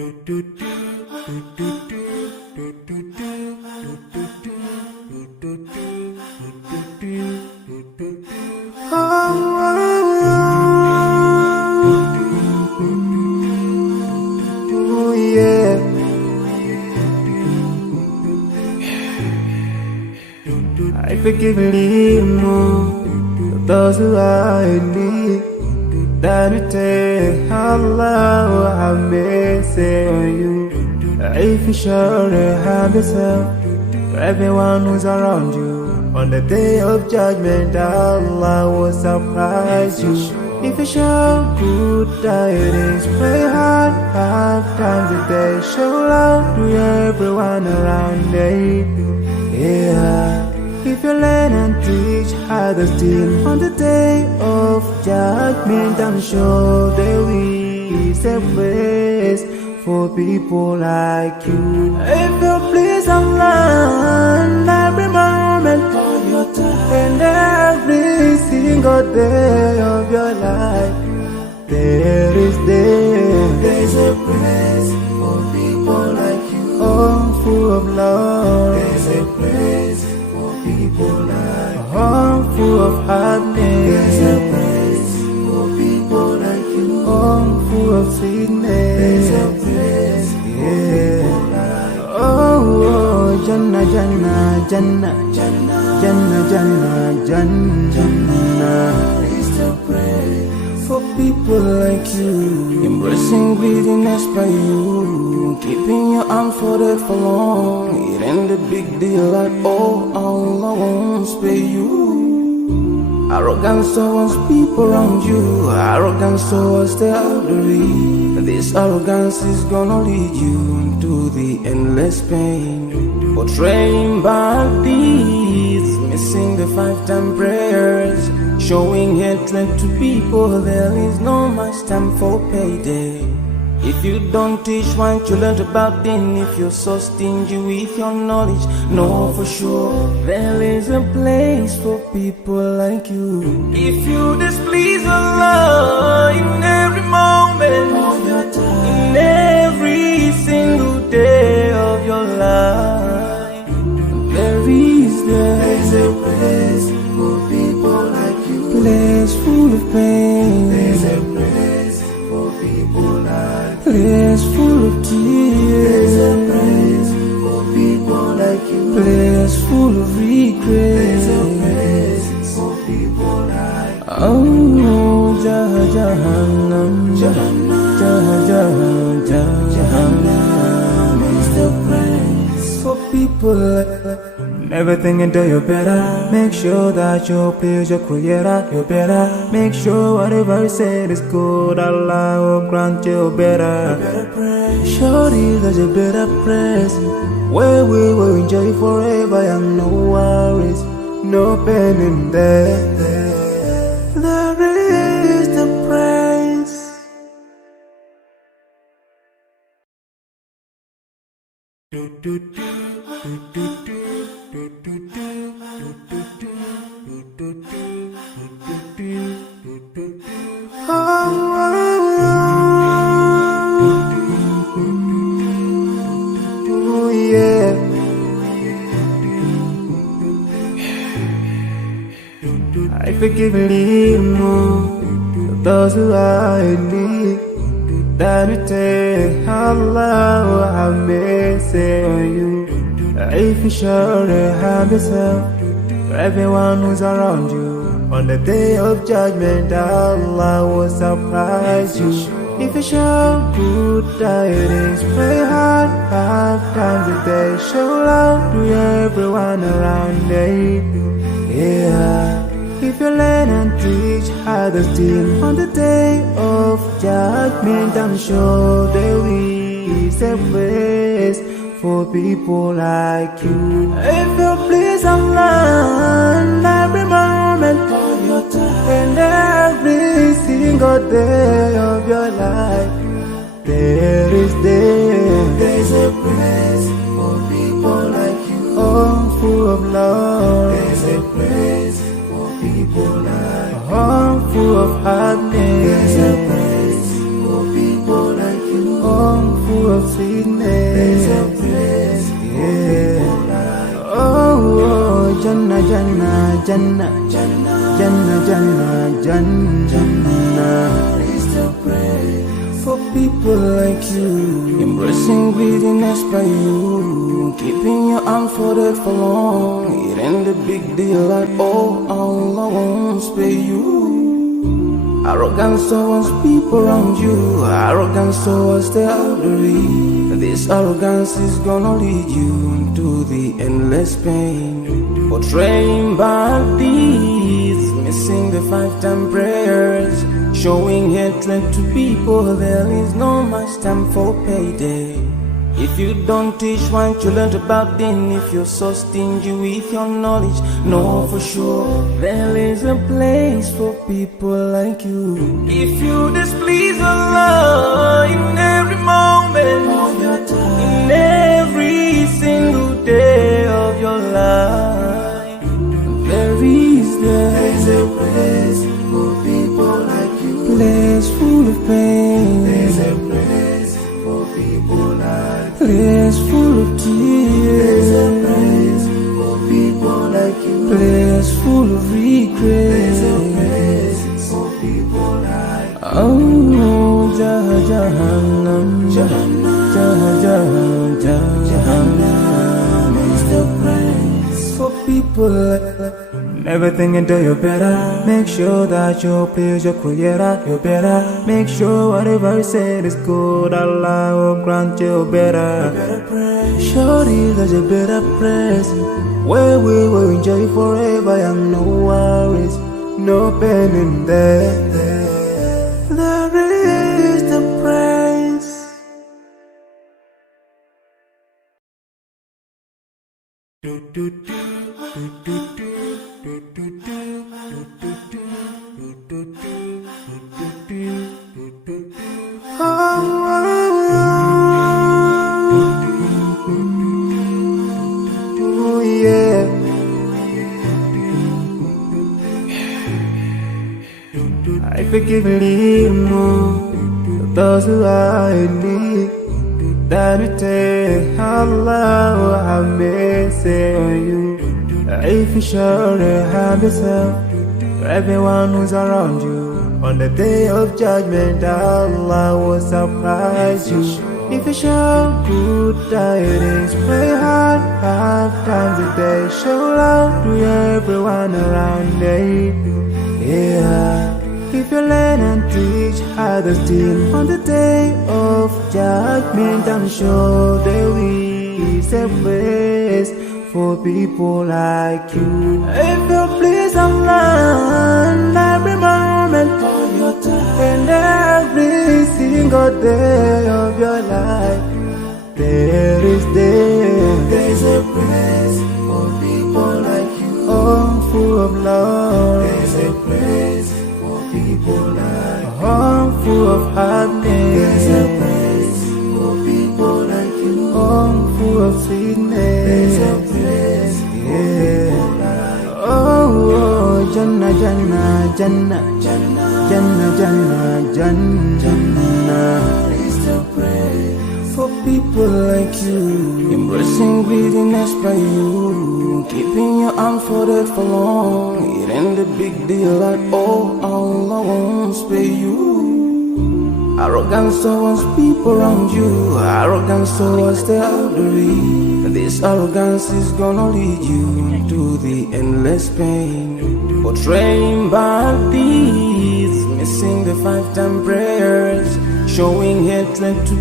Oh yeah. I forgive and leave more those who are in need. That we take Allah have mercy on you. If you surely have yourself for everyone who's around you. On the day of judgment, Allah will surprise you. If you show good tidings, pray hard 5 times a day. Show love to everyone around you. Yeah. If you learn and teach others still on the day of judgment, I'm sure there is a place for people like you. If you please Allah every moment of your time and every single day of your life, there's a place for people like you. Oh, full of love. There's a place for people like you. Oh, full of happiness. There's a place for people like you. Oh, full of sweetness. There's a place for people like you. Oh, Jannah, Jannah, Jannah, Jannah, Jannah, Jannah, Jannah. It's the place for people like you. Embracing greediness by you, keeping your arms folded for long. It ain't a big deal at all. Allah won't spare you. Arrogance towards people around you, arrogance towards the elderly. This arrogance is gonna lead you to the endless pain. Portraying bad deeds, missing the 5-time prayers, showing hatred to people. There is no much time for payday. If you don't teach what you learned about din, if you're so stingy with your knowledge, know for sure there is a place for people like you. If you displease Allah in every moment of your time, in every single day of your life, there's a place for people like you. Place full of pain. There's a place for people like you. Place full of tears. There's a place for people like you. Place full of regret. There's a place for people like you. Oh, Jahannam, Jahannam, Jahannam is the place for people like that. Never think until you're better. Make sure that you please your creator. You're better. Make sure whatever you said is good. Allah will grant you better. Surely there's a better place where we will enjoy forever and no worries, no pain in there. There is the praise. Oh yeah. I forgive and leave more those who are in need. That we take Allah have mercy on you. If you surely have yourself for everyone who's around you. On the day of judgment, Allah will surprise you. If you show good tidings, pray hard 5 times a day. Show love to everyone around you. Yeah. If you learn and teach others still on the day of judgment, I'm sure there is a place for people like you. If you please Allah every moment of your time and every single day of your life, there's a place for people like you. Oh, full of love. There's a place for people like you. Oh, full of happiness. There's a place for people like you. Oh, full of of sweetness. There's a place for people like you. Oh, Jannah, Jannah, Jannah, Jannah, Jannah, Jannah, Jannah is the place for people like you. Embracing greediness by you, keeping your arms folded for long. It ain't a big deal at all. Allah won't spare you. Arrogance towards people around you, arrogance towards the elderly. This arrogance is gonna lead you to the endless pain. Portraying bad deeds, missing the 5-time prayers, showing hatred to people. There is no much time for payday. If you don't teach, why don't you learn about din? If you're so stingy with your knowledge, know for sure there is a place for people like you. If you displease Allah in every moment of your time, in every single day of your life, there's a place for people like you. Place full of pain. There's a place for people like you. Place full of tears. There's a place for people like you. Place full of regret. There's a place for people like you. Oh, Jahannam, Jahannam, Jahannam is the place for people like you. Never think until you're better. Make sure that you please your creator. You're better. Make sure whatever you said is good. Allah will grant you better. Surely there's a better place where we will enjoy forever and no worries, no pain in there. There is the praise. Oh, yeah. I forgive those who are in need. That we take Allah will have mercy on you. If you surely have yourself, for everyone who's around you, on the day of judgment, Allah will surprise you. If you show good tidings, pray hard 5 times a day. Show love to everyone around you. Yeah. If you learn and teach others still, on the day of judgment, I'm sure there is a place for people like you. If you please Allah in every moment of your time, and every single day of your life, there's a place for people like you. Oh, full of love. There's a place for people like you. Oh, full of happiness. There's a place for people like you. Oh, full of sweetness. There's a place for people like you. Oh, Jannah, Jannah, Jannah, Jannah, Jannah, Jannah, Jannah is the place for people like you. Embracing greediness by you, keeping your arms folded for long. It ain't a big deal at all. Allah won't spare you. Arrogance towards people around you, arrogance towards the elderly. This arrogance is gonna lead you to the endless pain. Portraying bad deeds, missing the 5-time prayers, showing hatred to